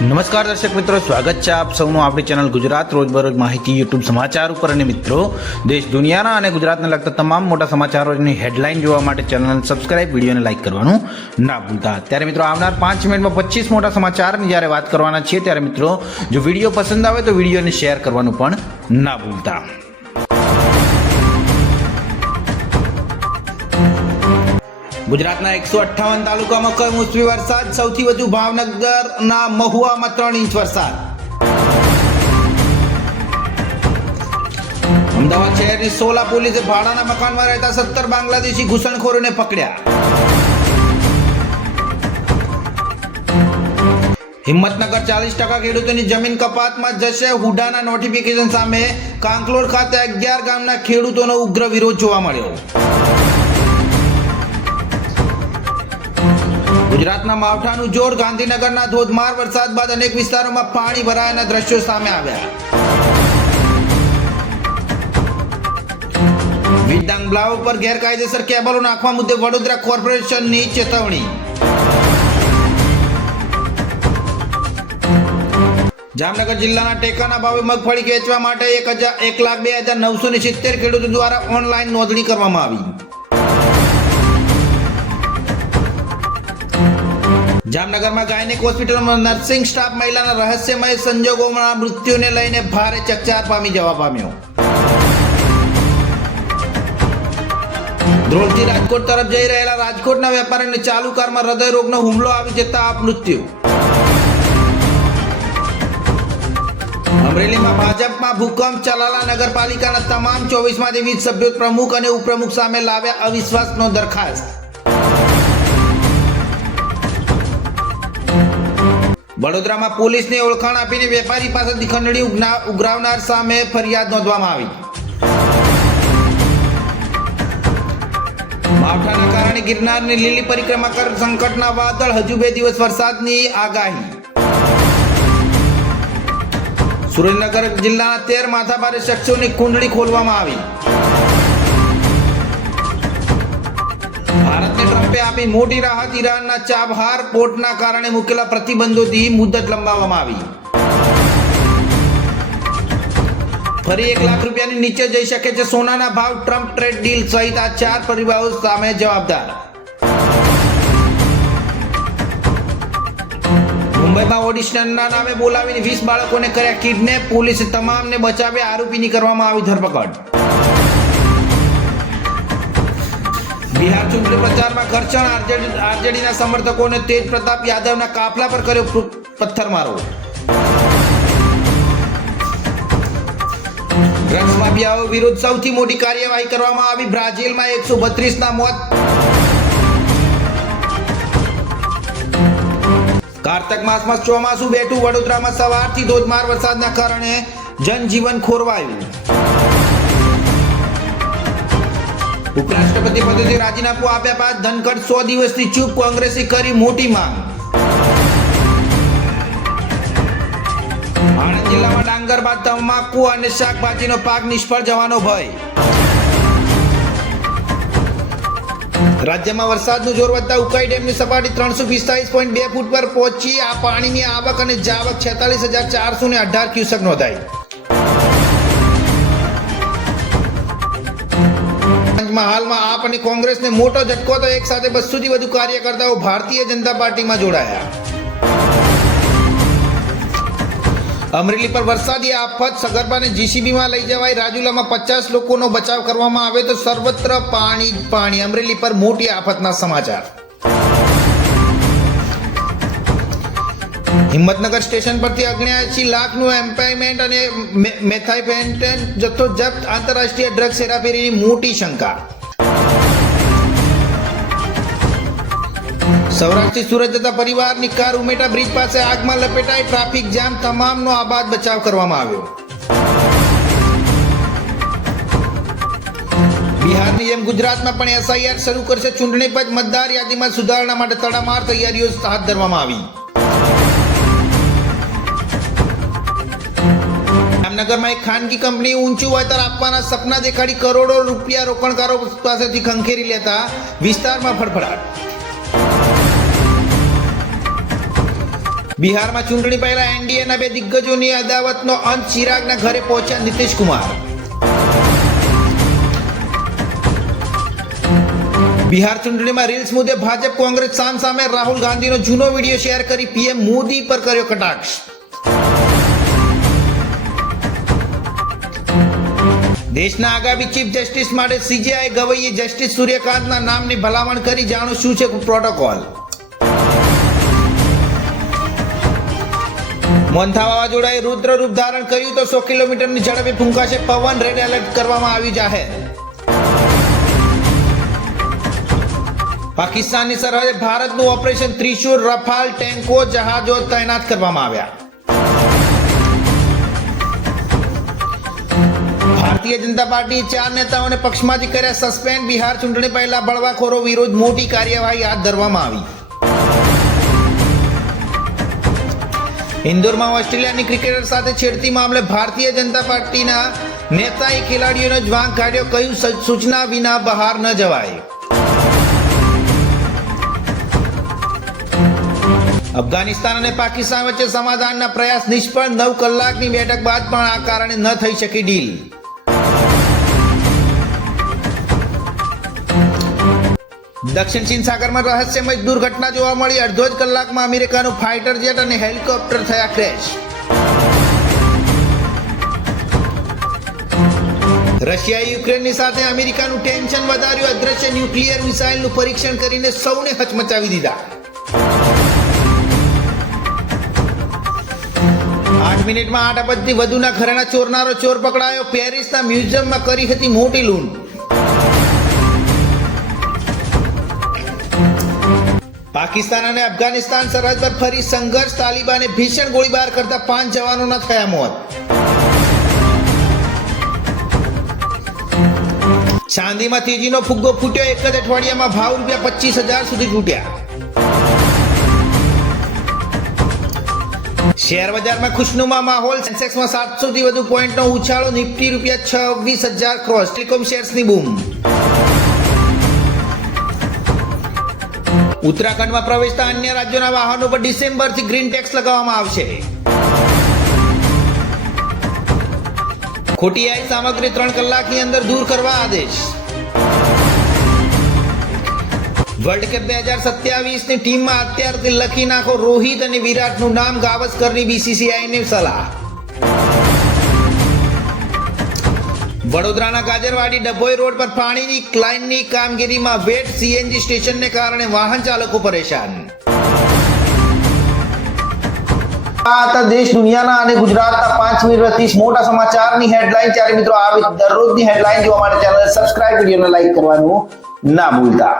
નમસ્કાર દર્શક મિત્રો, સ્વાગત છે આપ સૌનું આપણી ચેનલ ગુજરાત રોજબરોજ માહિતી યુટ્યુબ સમાચાર ઉપર. અને મિત્રો, દેશ દુનિયાના અને ગુજરાતને લગતા તમામ મોટા સમાચારોની હેડલાઇન જોવા માટે ચેનલને સબસ્ક્રાઇબ, વિડીયોને લાઇક કરવાનું ના ભૂલતા. ત્યારે મિત્રો, આવનાર પાંચ મિનિટમાં પચીસ મોટા સમાચારની જ્યારે વાત કરવાના છીએ, ત્યારે મિત્રો, જો વીડિયો પસંદ આવે તો વિડીયોને શેર કરવાનું પણ ના ભૂલતા. ગુજરાતના એકસો અઠ્ઠાવન તાલુકામાં કમોસમી વરસાદ? સૌથી વધુ ભાવનગરના મહુવામાં ત્રણ ઇંચ વરસાદ. અમદાવાદ શહેરની સોલા પોલીસે ભાડાના મકાનમાં રહેતા સત્તર બાંગ્લાદેશી ઘૂસણખોરોને પકડ્યા. હિંમતનગર ચાલીસ ટકા ખેડૂતોની જમીન કપાતમાં જશે હુડાના નોટિફિકેશન સામે કાંકલોર ખાતે અગિયાર ગામના ખેડૂતોનો ઉગ્ર વિરોધ જોવા મળ્યો. ગુજરાતના માવઠાનું જોર ગાંધીનગરના ધોધમાર વરસાદ બાદ અનેક વિસ્તારોમાં પાણી ભરાયાના દ્રશ્યો સામે આવ્યા. વીજદાંગલાઓ પર ગેરકાયદેસર કેબલો નાખવા મુદ્દે વડોદરા કોર્પોરેશનની ચેતવણી. જામનગર જિલ્લાના ટેકાના ભાવે મગફળી વેચવા માટે એક હજાર, એક લાખ બે હજાર નવસો ને સિત્તેર ખેડૂતો દ્વારા ઓનલાઈન નોંધણી કરવામાં આવી. જામનગરમાં ગાયનિક હોસ્પિટલમાં નર્સિંગ સ્ટાફ મહિલાના રહસ્યમય સંજોગોમાં મૃત્યુને લઈને ભારે ચકચાર પામી જવા પામ્યો. ધ્રોલથી રાજકોટ તરફ જઈ રહેલા રાજકોટના વેપારીને ચાલુ કારમાં હૃદય રોગનો હુમલો આવી જતા આપ મૃત્યુ. અમરેલીમાં ભાજપમાં ભૂકંપ, ચલાલા નગરપાલિકાના તમામ ચોવીસમાંથી વીસ સભ્યો પ્રમુખ અને ઉપપ્રમુખ સામે લાવ્યા અવિશ્વાસનો દરખાસ્ત. વડોદરામાં પોલીસને ઓળખાણ આપીને વેપારી પાસેથી ખંડણી ઉઘરાવનાર સામે ફરિયાદ નોંધવામાં આવી. માવઠાને કારણે ગિરનારની લીલી પરિક્રમા કર સંકટના વાદળ હજુ બે દિવસ વરસાદની આગાહી. સુરેન્દ્રનગર જિલ્લાના તેર માથાભારે શખ્સોની કુંડળી ખોલવામાં આવી. ભારતને ટ્રમ્પે આપી મોટી રાહત ઈરાનના ચાબહાર પોર્ટના કારણે મૂકેલા પ્રતિબંધોથી મુદત લંબાવવામાં આવી. ફરી એક લાખ રૂપિયાની નીચે જઈ શકે છે સોનાના ભાવ, ટ્રમ્પ ટ્રેડ ડીલ સહિત આ ચાર પરિબળો સામે જવાબદાર. મુંબઈમાં ઓડિશનના નામે બોલાવીને વીસ બાળકોને કર્યા કિડનેપ, પોલીસે તમામને બચાવ્યા આરોપીની કરવામાં આવી ધરપકડ. બિહાર ચૂંટણી પ્રચારમાં ઘર્ષણ. આરજેડી, આરજેડીના સમર્થકોને તેજ પ્રતાપ યાદવના કાફલા પર કર્યો પથ્થરમારો. ડ્રગ્સ માફિયાઓ વિરુદ્ધ સૌથી મોટી કાર્યવાહી કરવામાં આવી. બ્રાઝિલમાં એકસો બત્રીસના મોત. કારતક માસમાં ચોમાસું બેઠું. વડોદરામાં સવારથી ધોધમાર વરસાદના કારણે જનજીવન ખોરવાયું. ઉપરાષ્ટ્રપતિ પદેથી રાજીનામું આપ્યા બાદ ધનખડ સો દિવસથી ચૂપ કોંગ્રેસે કરી મોટી માંગ. આણંદ જિલ્લામાં ડાંગર બાદ તમાકુ અને શાકભાજીનો પાક નિષ્ફળ જવાનો ભય. રાજ્યમાં વરસાદનું જોર વધતા ઉકાઈ ડેમની સપાટી ત્રણસો પિસ્તાલીસ પોઈન્ટ બે ફૂટ પર પહોંચી. આ પાણીની આવક અને જાવક છેતાલીસ હજાર ચારસો ને અઢાર ક્યુસેક નોંધાઈ. પંચમાં હાલમાં આપ અને કોંગ્રેસને મોટો ઝટકો તો એક સાથે બસોથી વધુ કાર્યકર્તાઓ ભારતીય જનતા પાર્ટીમાં જોડાયા. અમરેલી પર વરસાદી આફત, સગર્ભાને જીસીબીમાં લઈ જવાય રાજુલામાં પચાસ લોકોનો બચાવ કરવામાં આવે તો સર્વત્ર પાણી પાણી. અમરેલી પર મોટી આફતના સમાચાર. હિંમતનગર સ્ટેશન પરથી અગ્યાસી લાખનું એમ્પાયમેન્ટ અને મેથાઇફેન્ટેન જથ્થો જપ્ત આંતરરાષ્ટ્રીય ડ્રગ્સ હેરાફેરીની મોટી શંકા. સૌરાષ્ટ્રથી સુરત જતા પરિવારની કાર ઉમેટા બ્રિજ પાસે આગમાં લપેટાઈ ટ્રાફિક જામ તમામનો આબાદ બચાવ કરવામાં આવ્યો. બિહારની જેમ ગુજરાતમાં પણ એસઆઈઆર શરૂ કરશે ચૂંટણી પંચ મતદાર યાદીમાં સુધારણા માટે તડામાર તૈયારીઓ હાથ ધરવામાં આવી. જામનગરમાં એક ખાનગી કંપની ઊંચું વળતર આપવાના સપના દેખાડી કરોડો રૂપિયા રોકાણકારો પાસેથી ખંખેરી લેતા વિસ્તારમાં ફડફડાટ. બિહારમાં ચૂંટણી પહેલા એનડીએના બે દિગ્ગજોની અદાવતનો અંત ચિરાગના ઘરે પહોંચ્યા નીતિશ કુમાર બિહાર ચૂંટણીમાં રીલ્સ મુદ્દે ભાજપ કોંગ્રેસ સામ સામે રાહુલ ગાંધીનો જૂનો વીડિયો શેર કરી પીએમ મોદી પર કર્યો કટાક્ષ. દેશના આગામી ચીફ જસ્ટિસ માટે સીજીઆઈ ગવઈએ જસ્ટિસ સૂર્યકાંતના નામની ભલામણ કરી. જાણો શું છે પ્રોટોકોલ? મોન્થા વાવાઝોડાએ રુદ્ર રૂપ ધારણ કર્યું તો સો કિલોમીટરની ઝડપે ફૂંકાશે. પવન રેડ એલર્ટ કરવામાં આવી જાહેર પાકિસ્તાનની સરહદે ભારતનું ઓપરેશન ત્રિશુર, રફાલ, ટેન્કો, જહાજો તૈનાત કરવામાં આવ્યા. ભારતીય જનતા પાર્ટીએ ચાર નેતાઓને પક્ષમાંથી કર્યા સસ્પેન્ડ. બિહાર ચૂંટણી પહેલા બળવાખોરો વિરુદ્ધ મોટી કાર્યવાહી હાથ ધરવામાં આવી. ઇન્દોરમાં ઓસ્ટ્રેલિયાની ક્રિકેટર સાથે છેડતી મામલે ભારતીય જનતા પાર્ટીના નેતાએ ખેલાડીઓનો જ કાઢ્યો. કયું સૂચના વિના બહાર ન જવાય. અફઘાનિસ્તાન અને પાકિસ્તાન વચ્ચે સમાધાનના પ્રયાસ નિષ્ફળ. નવ કલાકની બેઠક બાદ પણ આ કારણે ન થઈ શકી ડીલ. દક્ષિણ ચીન સાગરમાં રહસ્યમય દુર્ઘટના જોવા મળી. અડધો જ કલાકમાં અમેરિકાનું ફાઇટર જેટ અને હેલિકોપ્ટર થયા ક્રેશ. રશિયાએ યુક્રેનની સાથે અમેરિકાનું ટેન્શન વધાર્યું. અદ્રશ્ય ન્યુક્લિયર મિસાઇલનું પરીક્ષણ કરીને સૌને હચમચાવી દીધા. આઠ મિનિટમાં આઠ અબજથી વધુના ઘરેણા ચોરનારો ચોર પકડાયો. પેરિસના મ્યુઝિયમમાં કરી હતી મોટી લૂંટ. પાકિસ્તાન અને અફઘાનિસ્તાન સરહદ પર ફરી સંઘર્ષ, તાલિબાને ભીષણ ગોળીબાર કરતા પાંચ જવાનોના થયા મોત. ચાંદીમાં તેજીનો ફુગ્ગો ફૂટ્યો, એક જ અઠવાડિયામાં ભાવ રૂપિયા પચીસ હજાર સુધી તૂટ્યા શેર બજારમાં ખુશનુમા માહોલ, સેન્સેક્સમાં સાતસો થી વધુ પોઈન્ટનો ઉછાળો, નિફ્ટી રૂપિયા છવ્વીસ હજાર ક્રોસ, ટેલિકોમ શેર્સની બૂમ. ઉત્તરાખંડમાં પ્રવેશતા અન્ય રાજ્યોના વાહનો પર ડિસેમ્બરથી ગ્રીન ટેક્સ લગાવવામાં આવશે. ખોટી આઈ સામગ્રી ત્રણ કલાકની અંદર દૂર કરવા આદેશ. વર્લ્ડ કપ બે હજાર સત્યાવીસની ટીમમાં અત્યારથી લખી નાખો રોહિત અને વિરાટનું નામ ગાવસ્કરની બીસીસીઆઈની સલાહ. વડોદરાના ગાજરવાડી ડભોઈ રોડ પર પાણીની લાઇનની કામગીરીમાં વેટ સીએનજી સ્ટેશનને કારણે વાહન ચાલકો પરેશાન. આ હતા દેશ દુનિયાના અને ગુજરાતના પાંચ મિનિટ ત્રીસ મોટા સમાચારની હેડલાઇન. ત્યારે મિત્રો આવી દરરોજની હેડલાઇન જોવા માટે ચેનલ સબસ્ક્રાઇબ વિડીયોને લાઈક કરવાનું ના ભૂલતા.